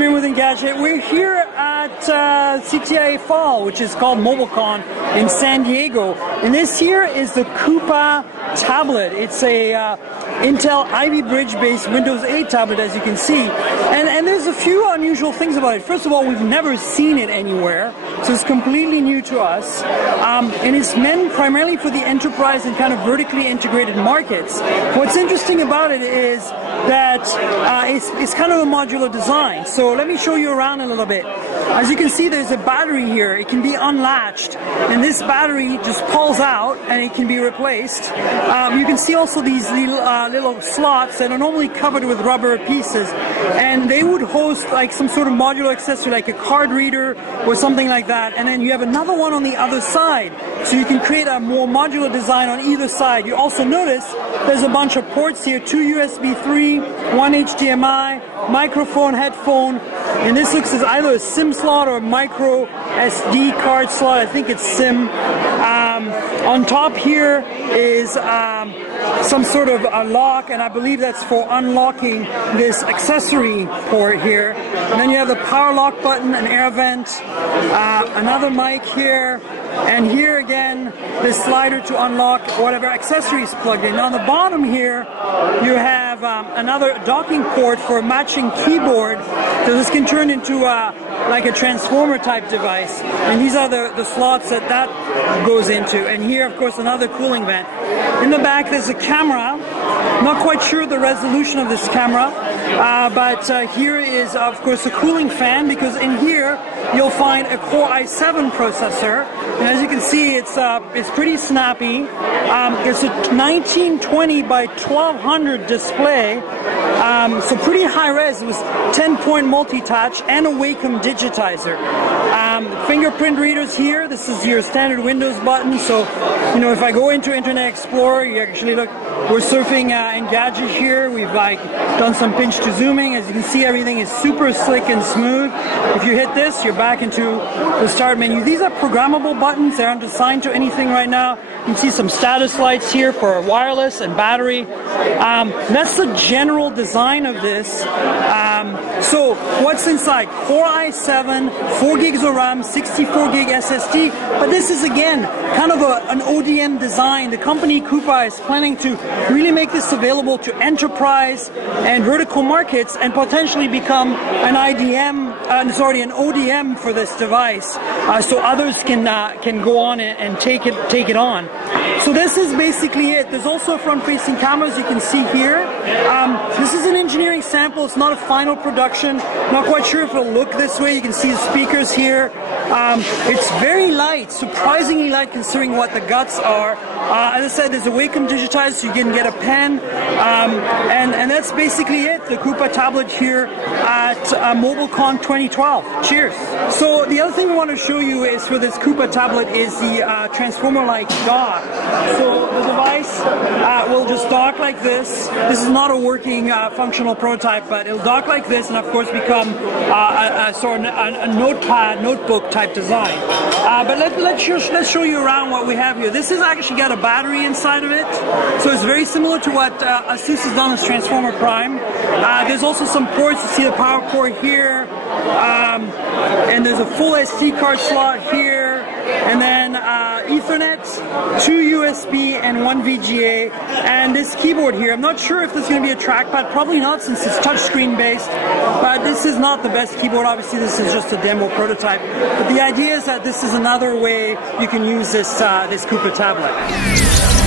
Samir with Engadget. We're here at CTIA Fall, which is called MobileCon in San Diego. And this here is the Kupa tablet. It's a Intel Ivy Bridge-based Windows 8 tablet, as you can see. And there's a few unusual things about it. First of all, we've never seen it anywhere, so it's completely new to us. And it's meant primarily for the enterprise and kind of vertically integrated markets. What's interesting about it is that it's kind of a modular design. So let me show you around a little bit. As you can see, there's a battery here. It can be unlatched, and this battery just pulls out and it can be replaced. You can see also these little slots that are normally covered with rubber pieces, and they would host like some sort of modular accessory like a card reader or something like that. And then you have another one on the other side, so you can create a more modular design on either side. You also notice there's a bunch of ports here, 2 USB 3, 1 HDMI, microphone, headphone, and this looks as either a SIM slot or a micro SD card slot. I think it's SIM. On top here is some sort of a lock, and I believe that's for unlocking this accessory port here. And then you have the power lock button, an air vent, another mic here, and here again the slider to unlock whatever accessories plugged in. Now on the bottom here you have another docking port for a matching keyboard, so this can turn into like a transformer type device, and these are the slots that goes into. And here of course another cooling vent. In the back there's a camera. Not quite sure the resolution of this camera, but here is of course a cooling fan, because in here you'll find a Core i7 processor, and as you can see it's pretty snappy. It's a 1920 by 1200 display, so pretty high res. It was 10-point multi-touch and a Wacom digitizer. Fingerprint readers here. This is your standard Windows button, so you know if I go into Internet Explorer, you actually look. We're surfing Engadget here. We've done some pinch to zooming. As you can see, everything is super slick and smooth. If you hit this, you're back into the start menu. These are programmable buttons. They aren't assigned to anything right now. You can see some status lights here for wireless and battery. That's the general design of this. So what's inside? Core i7, 4 gigs of RAM, 64 gig SSD. But this is again kind of an ODM design. The company Kupa is planning to really make this available to enterprise and vertical markets, and potentially become an an ODM for this device, so others can go on and take it on. So this is basically it. There's also front-facing cameras you can see here. This is an engineering sample. It's not a final production. Not quite sure if it'll look this way. You can see the speakers here. It's very light, surprisingly light considering what the guts are. As I said, there's a Wacom digitizer, so you can get a pen, and that's basically it. The Kupa tablet here at MobileCon 2012. Cheers. So the other thing we want to show you is for this Kupa tablet is the transformer-like dock. So the device will just dock like this. This is not a working functional prototype, but it'll dock like this, and of course become a sort of a notebook type design. But let's show you around what we have here. This has actually got a battery inside of it, so it's very similar to what Asus has done with Transformer Prime. There's also some ports. You see the power port here, and there's a full SD card slot here, and then Ethernet, 2 USB, and 1 VGA, and this keyboard here. I'm not sure if this is going to be a trackpad. Probably not, since it's touchscreen based, but this is not the best keyboard. Obviously this is just a demo prototype, but the idea is that this is another way you can use this Kupa tablet.